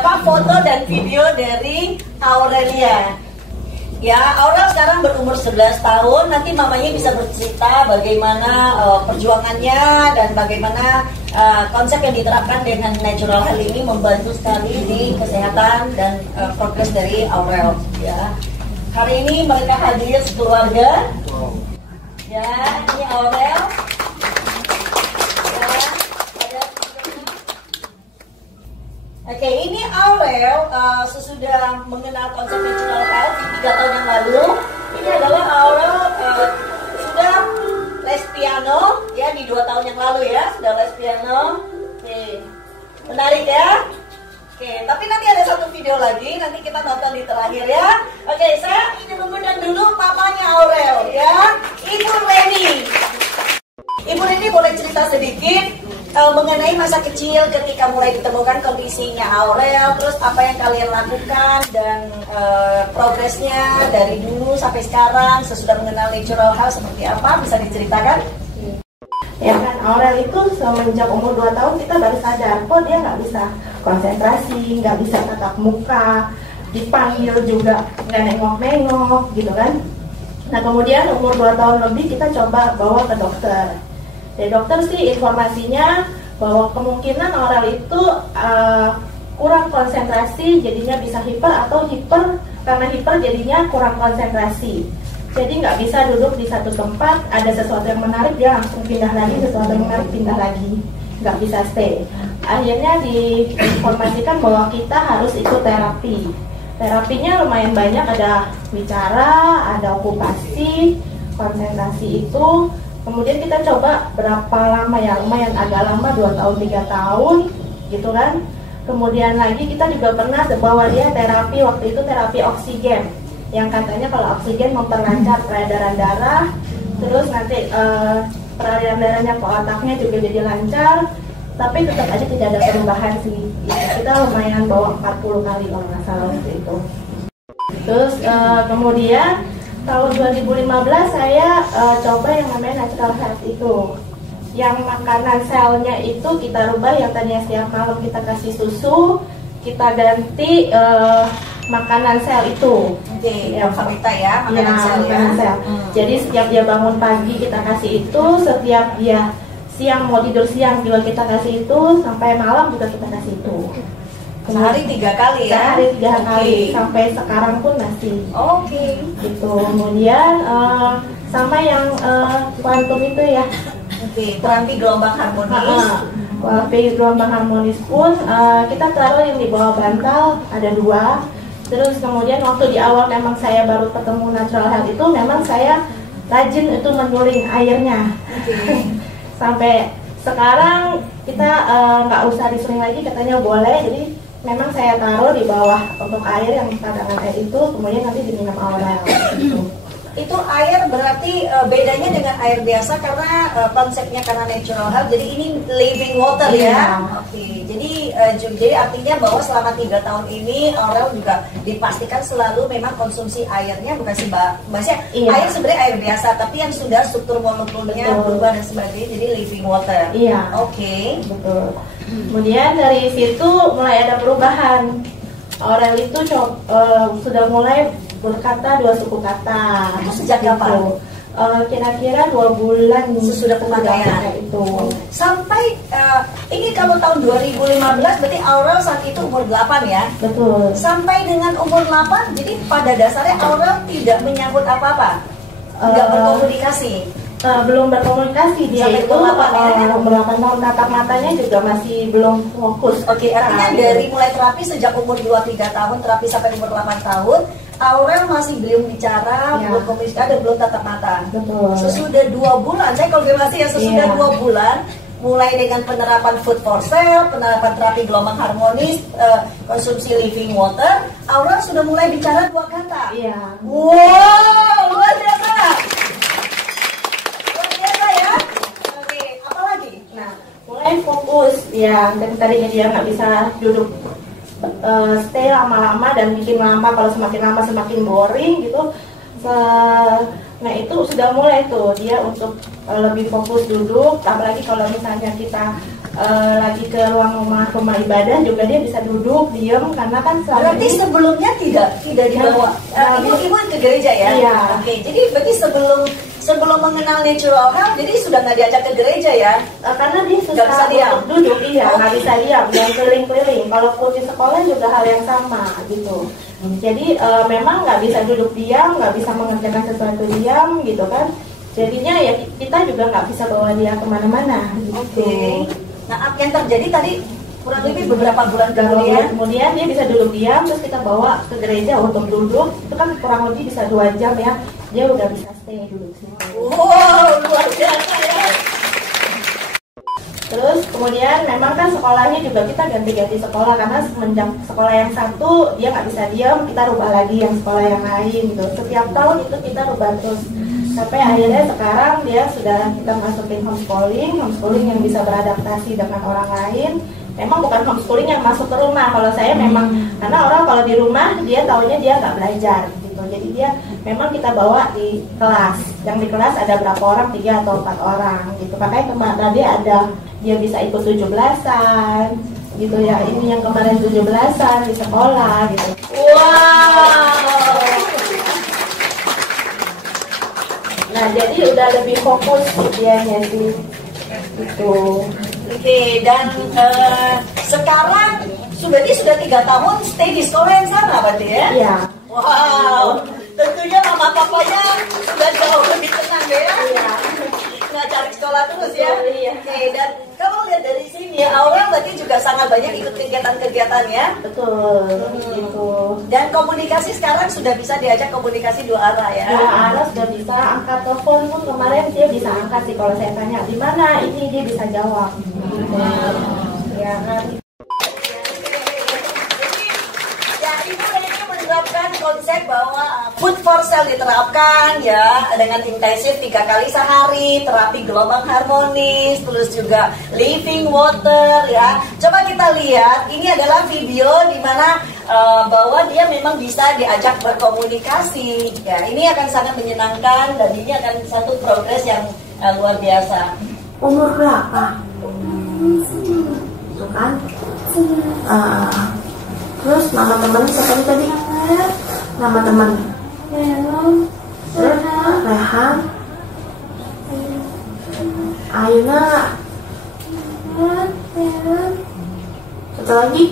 beberapa foto dan video dari Aurelia. Ya, Aurel sekarang berumur 11 tahun. Nanti mamanya bisa bercerita bagaimana perjuangannya dan bagaimana konsep yang diterapkan dengan natural health ini membantu sekali di kesehatan dan progres dari Aurel. Ya, hari ini mereka hadir sekeluarga. Ya, ini Aurel. Oke, ini Aurel sesudah mengenal konsep natural health 3 tahun yang lalu. Ini adalah Aurel sudah les piano ya di 2 tahun yang lalu ya, sudah les piano. Oke, menarik ya. Oke, tapi nanti ada satu video lagi, nanti kita nonton di terakhir ya. Oke, saya ingin mengundang dulu mamanya Aurel ya, Ibu Reni. Ibu Reni boleh cerita sedikit mengenai masa kecil ketika mulai ditemukan kondisinya Aurel, terus apa yang kalian lakukan dan progresnya dari dulu sampai sekarang sesudah mengenal natural health seperti apa, bisa diceritakan? Ya kan, Aurel itu semenjak umur 2 tahun kita baru sadar kok dia nggak bisa konsentrasi, nggak bisa tatap muka, dipanggil juga nggak nengok-nengok gitu kan. Nah kemudian umur 2 tahun lebih kita coba bawa ke dokter. Dari dokter sih informasinya bahwa kemungkinan Aurel itu kurang konsentrasi, jadinya bisa hiper, atau hiper karena hiper jadinya kurang konsentrasi. Jadi nggak bisa duduk di satu tempat, ada sesuatu yang menarik dia langsung pindah lagi, sesuatu yang menarik pindah lagi, nggak bisa stay. Akhirnya diinformasikan bahwa kita harus ikut terapi. Terapinya lumayan banyak, ada bicara, ada okupasi, konsentrasi itu. Kemudian kita coba berapa lama ya, lumayan agak lama, 2 tahun 3 tahun gitu kan. Kemudian lagi kita juga pernah bawa dia terapi, waktu itu terapi oksigen, yang katanya kalau oksigen memperlancar peredaran darah, terus nanti peredaran darahnya ke otaknya juga jadi lancar. Tapi tetap aja tidak ada perubahan sih. Kita lumayan bawa 40 kali kalau nggak salah waktu itu. Terus kemudian tahun 2015 saya coba yang namanya natural health itu, yang makanan selnya itu kita rubah, yang tadinya setiap malam kita kasih susu, kita ganti makanan sel itu. Oke, ya, Famita ya, makanan sel ya. Sel. Jadi setiap dia bangun pagi kita kasih itu, setiap dia siang mau tidur siang juga kita kasih itu, sampai malam juga kita kasih itu. Sehari 3 kali ya? Sehari 3 kali, sampai sekarang pun masih. Oke. Gitu. Kemudian sama yang kuantum itu ya. Oke, terapi gelombang harmonis. Terapi gelombang harmonis pun kita taruh yang di bawah bantal, ada 2. Terus kemudian waktu di awal memang saya baru ketemu natural health itu, memang saya rajin itu menduling airnya. Sampai sekarang kita nggak usah disuling lagi, katanya boleh. Jadi memang saya taruh di bawah untuk air yang cadangan air itu, kemudian nanti diminum Aurel. Itu air berarti bedanya dengan air biasa karena konsepnya karena natural health, jadi ini living water ya. Oke, jadi artinya bahwa selama 3 tahun ini Aurel juga dipastikan selalu memang konsumsi airnya bukan sih Mbak, air sebenarnya air biasa, tapi yang sudah struktur molekulnya berubah dan sebagainya, jadi living water. Iya. Oke. Betul. Kemudian dari situ mulai ada perubahan. Aurel itu sudah mulai berkata 2 suku kata. Itu sejak kapan? Kira-kira 2 bulan sesudah pemakaian itu. Sampai ini kalau tahun 2015 berarti Aurel saat itu umur 8 ya? Betul. Sampai dengan umur 8, jadi pada dasarnya Aurel tidak menyambut apa-apa, nggak berkomunikasi. Belum berkomunikasi dia sampai itu, umur 8 tahun tatap matanya juga masih belum fokus. Oke, artinya dari mulai terapi sejak umur 2-3 tahun, terapi sampai umur 8 tahun, Aurel masih belum bicara, belum komunikasi, dan belum tatap mata. Betul. Sesudah 2 bulan, saya konfirmasi ya, sesudah 2 bulan, mulai dengan penerapan food for cell, penerapan terapi gelombang harmonis, konsumsi living water, Aurel sudah mulai bicara 2 kata. Iya. Wow, luar biasa. Luar biasa ya. Oke, apa lagi? Nah, mulai fokus ya, dari tadinya dia nggak bisa duduk stay lama-lama dan bikin lama, kalau semakin lama semakin boring gitu. Nah itu sudah mulai tuh dia untuk lebih fokus duduk, apalagi kalau misalnya kita lagi ke ruang rumah ibadah juga dia bisa duduk diam karena kan berarti sebelumnya tidak dibawa ibu ke gereja ya? Iya. Oke, jadi berarti sebelum mengenal natural health jadi sudah nggak diajak ke gereja ya? Karena dia susah bisa diam. duduk, iya nggak bisa diam dan keliling-keliling. Kalaupun di sekolah juga hal yang sama gitu. Jadi memang nggak bisa duduk diam, nggak bisa mengerjakan sesuatu diam gitu kan. Jadinya ya kita juga nggak bisa bawa dia kemana-mana gitu. Oke. Nah, apa yang terjadi tadi kurang lebih beberapa bulan kemudian dia bisa duduk diam, terus kita bawa ke gereja untuk duduk. Itu kan kurang lebih bisa 2 jam ya. Dia udah bisa stay duduk sini. Wow, luar biasa ya. Terus kemudian memang kan sekolahnya juga kita ganti-ganti sekolah karena semenjak sekolah yang satu dia nggak bisa diam, kita rubah lagi yang sekolah yang lain gitu. Setiap tahun itu kita rubah terus. Sampai akhirnya sekarang dia sudah kita masukin homeschooling yang bisa beradaptasi dengan orang lain. Memang bukan homeschooling yang masuk ke rumah. Kalau saya memang karena orang kalau di rumah dia taunya dia nggak belajar gitu. Jadi dia memang kita bawa di kelas. Yang di kelas ada berapa orang, 3 atau 4 orang gitu. Makanya kemarin dia bisa ikut 17-an gitu ya. Ini yang kemarin 17-an di sekolah gitu. Wow. Nah, jadi udah lebih fokus dianya sih gitu. Oke, dan sekarang berarti sudah 3 tahun stay di sekolah yang sama berarti ya? Iya. Wow, tentunya mama papanya sudah jauh lebih tenang ya? Iya. Nggak cari sekolah terus ya? Iya. Oke, dan kalau lihat dari sini Aurel berarti juga sangat banyak ikut kegiatan-kegiatan ya? Betul, gitu. Dan komunikasi sekarang sudah bisa diajak komunikasi 2 arah ya? 2 arah sudah bisa, angkat telepon pun kemarin dia bisa angkat sih kalau saya tanya di mana ini dia bisa jawab. Gitu. Ya kan. Ya, Ibu ini menerapkan konsep bahwa food for cell diterapkan ya dengan intensif 3 kali sehari, terapi gelombang harmonis, terus juga living water ya. Coba kita lihat, ini adalah video di mana bahwa dia memang bisa diajak berkomunikasi. Ya, ini akan sangat menyenangkan dan ini akan satu progres yang luar biasa. Umur berapa? Tuh kan? Terus nama teman siapa tadi? Nama teman? Rehan. Ayuna. Satu lagi?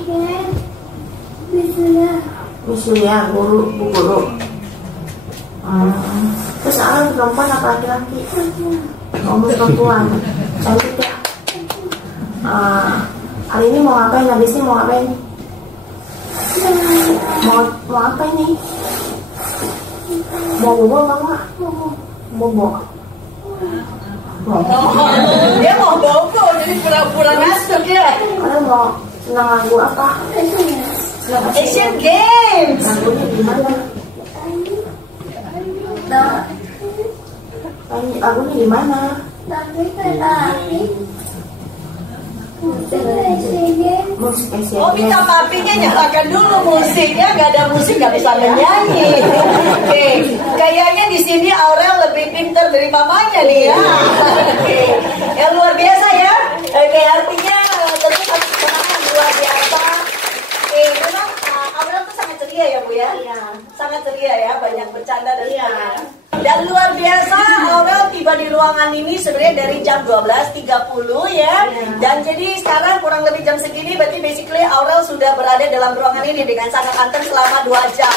Misuya, bu guru. Terus Alan perempuan apa laki-laki? Kamu perempuan. Cantik ya. Hari ini mau ngapain? Habis ini mau ngapain? Mau apa ini? Mau bobo mama? Bobo. Dia mau bobo, jadi pura-pura ngantuk ya. Kalian mau senang lagu apa? Asian Games. Lagunya gimana? Lagunya gimana? Musik Asian. Oh, minta papinya nyalakan dulu musiknya, nggak ada musik nggak bisa menyanyi. Oke, kayaknya di sini Aurel lebih pintar dari mamanya nih ya. Oke, yang luar biasa ya. Oke, artinya tentu satu kemenangan luar biasa. Oke, memang Aurel tuh sangat ceria ya Bu ya. Iya. Sangat ceria ya, banyak bercanda dan Iya. sebagainya. Dan luar biasa Aurel tiba di ruangan ini sebenarnya dari jam 12.30 ya. Dan jadi sekarang kurang lebih jam segini berarti basically Aurel sudah berada dalam ruangan ini dengan sangat anteng selama 2 jam.